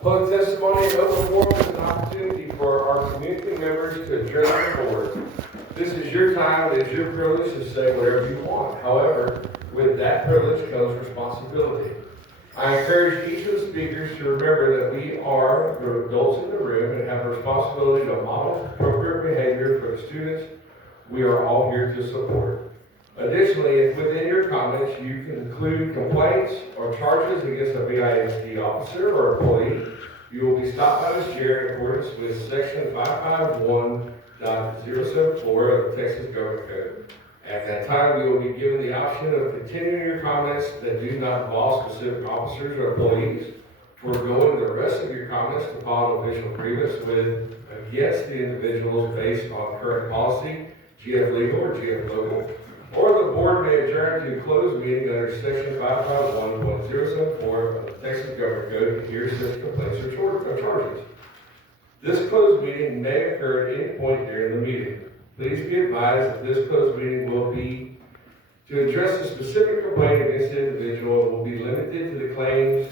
Public testimony and open forum is an opportunity for our community members to address the board. This is your time, it is your privilege to say whatever you want. However, with that privilege comes responsibility. I encourage each of the speakers to remember that we are the adults in the room and have a responsibility to model appropriate behavior for the students we are all here to support. Additionally, if within your comments you can include complaints or charges against a BISD officer or employee, you will be stopped by the chair in accordance with section 551.074 of the Texas Government Code. At that time, we will be given the option of continuing your comments that do not involve specific officers or employees, foregoing the rest of your comments to file an official grievance with against the individuals based on current policy, GF legal or GF local, or the board may adjourn to close the meeting under section 551.074 of the Texas Government Code to hear such complaints or charges. This closed meeting may occur at any point during the meeting. Please be advised that this closed meeting will be to address a specific complaint against the individual and will be limited to the claims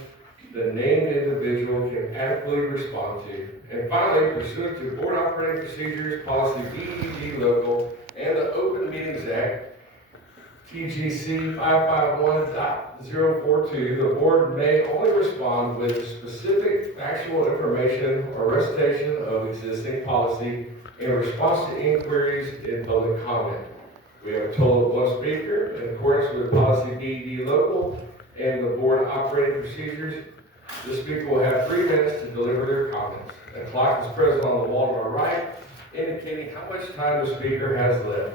the named individual can adequately respond to. And finally, pursuant to Board Operating Procedures, Policy BED Local, and the Open Meetings Act, TGC 551.042, the board may only respond with specific factual information or recitation of existing policy in response to inquiries in public comment. We have a total of one speaker in accordance with policy BED Local and the board operating procedures. The speaker will have 3 minutes to deliver their comments. A clock is present on the wall to our right, indicating how much time the speaker has left.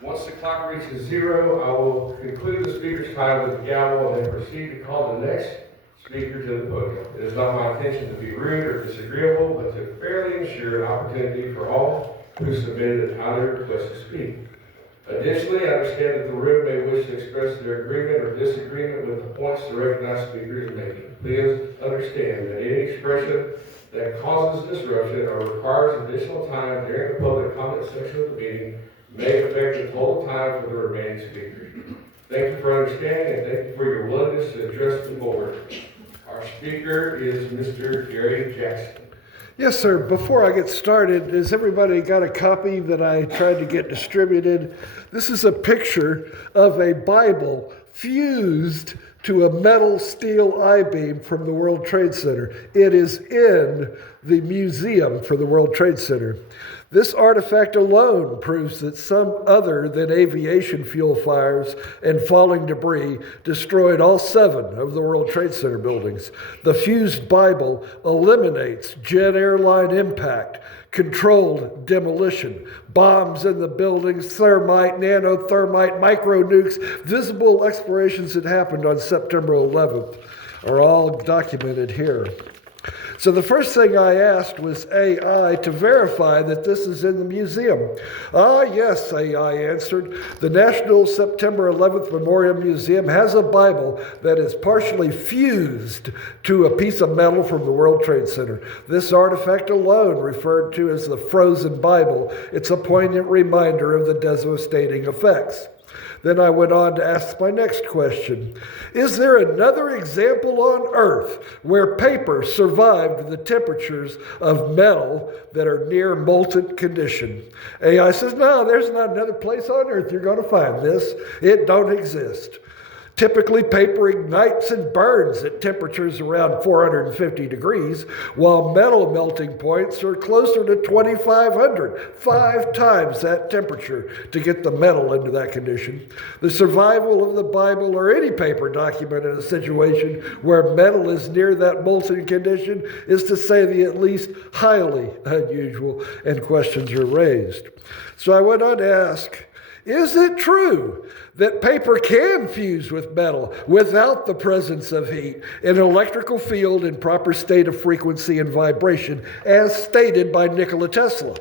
Once the clock reaches 0, I will conclude the speaker's time with the gavel and then proceed to call the next speaker to the podium. It is not my intention to be rude or disagreeable, but to fairly ensure an opportunity for all who submitted a timely request to speak. Additionally, I understand that the room may wish to express their agreement or disagreement with the points the recognized speaker is making. Please understand that any expression that causes disruption or requires additional time during the public comment section of the meeting may affect the total time for the remaining speakers. Thank you for understanding and thank you for your willingness to address the board. Our speaker is Mr. Gary Jackson. Yes, sir. Before I get started, has everybody got a copy that I tried to get distributed? This is a picture of a Bible fused to a metal steel I-beam from the World Trade Center. It is in the museum for the World Trade Center. This artifact alone proves that some other than aviation fuel fires and falling debris destroyed all 7 of the World Trade Center buildings. The fused Bible eliminates jet airline impact, controlled demolition, bombs in the buildings, thermite, nanothermite, micro nukes, visible explorations that happened on September 11th are all documented here. So the first thing I asked was AI to verify that this is in the museum. Ah, yes, AI answered. The National September 11th Memorial Museum has a Bible that is partially fused to a piece of metal from the World Trade Center. This artifact alone, referred to as the Frozen Bible, it's a poignant reminder of the devastating effects. Then I went on to ask my next question. Is there another example on Earth where paper survived the temperatures of metal that are near molten condition? AI says, no, there's not another place on Earth you're going to find this. It don't exist. Typically, paper ignites and burns at temperatures around 450 degrees, while metal melting points are closer to 2,500, 5 times that temperature to get the metal into that condition. The survival of the Bible or any paper document in a situation where metal is near that molten condition is, to say the at least, highly unusual, and questions are raised. So I went on to ask, is it true that paper can fuse with metal without the presence of heat in an electrical field in proper state of frequency and vibration, as stated by Nikola Tesla?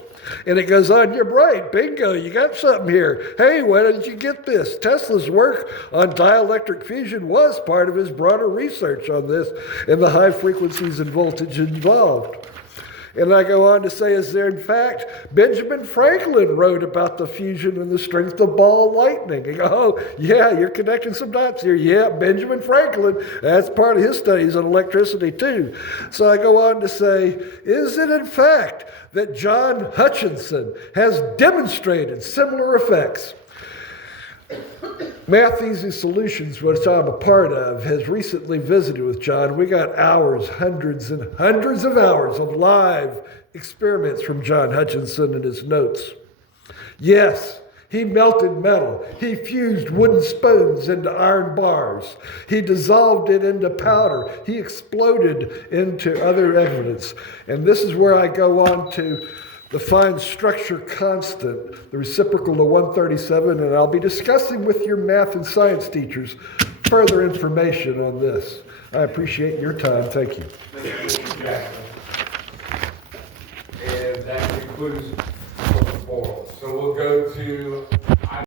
And it goes on, you're right, bingo, you got something here. Hey, why didn't you get this? Tesla's work on dielectric fusion was part of his broader research on this and the high frequencies and voltage involved. And I go on to say, is there in fact, Benjamin Franklin wrote about the fusion and the strength of ball lightning. And go, oh, yeah, you're connecting some dots here. Yeah, Benjamin Franklin, that's part of his studies on electricity too. So I go on to say, is it in fact that John Hutchinson has demonstrated similar effects? Math Easy Solutions, which I'm a part of, has recently visited with John. We got hours, hundreds and hundreds of hours of live experiments from John Hutchinson and his notes. Yes, he melted metal. He fused wooden spoons into iron bars. He dissolved it into powder. He exploded into other evidence. And this is where I go on to the fine structure constant, the reciprocal to 137, and I'll be discussing with your math and science teachers further information on this. I appreciate your time. Thank you. Thank you, Mr. Jackson. And that concludes the forum. So we'll go to